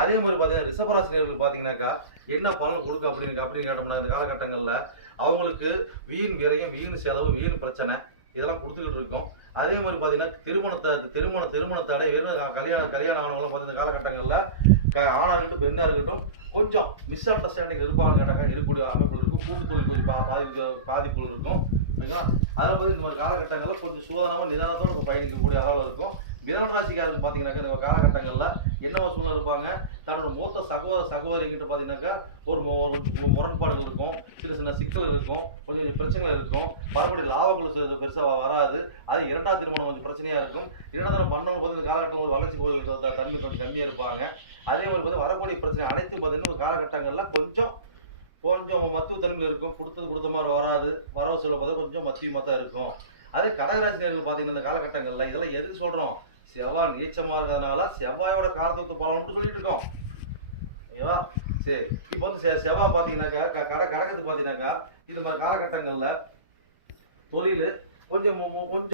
அதே மாதிரி பார்த்தீங்கன்னா ரிஷபராசினியர்கள் பார்த்தீங்கன்னாக்கா என்ன பலன் கொடுக்கும் அப்படின்னு கேட்டோம்னா இந்த காலகட்டங்களில் அவங்களுக்கு வீண் விரயம், வீண் செலவு, வீண் பிரச்சனை இதெல்லாம் கொடுத்துக்கிட்டு இருக்கோம். அதே மாதிரி பார்த்தீங்கன்னா திருமண தடை, வெறும் கல்யாணம் ஆனவங்களும் பார்த்தீங்கன்னா காலகட்டங்களில் ஆணாக இருக்கட்டும் பெண்ணாக இருக்கட்டும் கொஞ்சம் மிஸ் அண்டர்ஸ்டாண்டிங் இருப்பாங்க கேட்டாங்க, இருக்கக்கூடிய அமைப்புகள் இருக்கும். கூட்டு தொழில் பாதிப்புகள் இருக்கும். ஓகேங்களா? அதில் பார்த்து இந்த மாதிரி காலகட்டங்களில் கொஞ்சம் சூதனமாக நிதானத்தோடு பயணிக்கக்கூடிய அளவில் இருக்கும். மிதன ராசிக்காரருக்கு பார்த்தீங்கன்னாக்கா இந்த காலகட்டங்களில் என்னவோ சூழ்நிலை இருப்பாங்க. தன்னோட மூத்த சகோதரிகிட்ட பார்த்தீங்கன்னாக்கா ஒரு முரண்பாடுகள் இருக்கும், சின்ன சிக்கல் இருக்கும், கொஞ்சம் பிரச்சனைகள் இருக்கும். மறுபடியும் லாபங்கள் பெருசாக வராது. அது இரண்டாம் திருமணம் கொஞ்சம் பிரச்சனையாக இருக்கும். இரண்டாம் திருமணம் பண்ணவங்க பார்த்தீங்கன்னா காலகட்டங்கள் வளர்ச்சி கோயில்கள் தன்மை கொஞ்சம் கம்மியாக இருப்பாங்க. அதே மாதிரி பார்த்து வரக்கூடிய பிரச்சனை அனைத்து பார்த்தீங்கன்னா ஒரு காலகட்டங்களில் கொஞ்சம் மத்திய தன்மையில் இருக்கும். கொடுத்த மாதிரி வராது. வரவு செலவு பார்த்தா கொஞ்சம் மத்தியமாக தான் இருக்கும். அதே கடகராசினியர்கள் பார்த்தீங்கன்னா இந்த காலகட்டங்களில் இதெல்லாம் எதுக்கு சொல்கிறோம்? செவ்வாய் நீச்சமாக இருக்கிறதுனால செவ்வாயோட காலத்துக்கு பலன்னு சொல்லிட்டு இருக்கோம். ஓகேவா? சரி, இப்போ செவ்வாய் பார்த்தீங்கன்னாக்கா கடகத்துக்கு பார்த்தீங்கன்னாக்கா இந்த மாதிரி காலகட்டங்களில் தொழில் கொஞ்சம்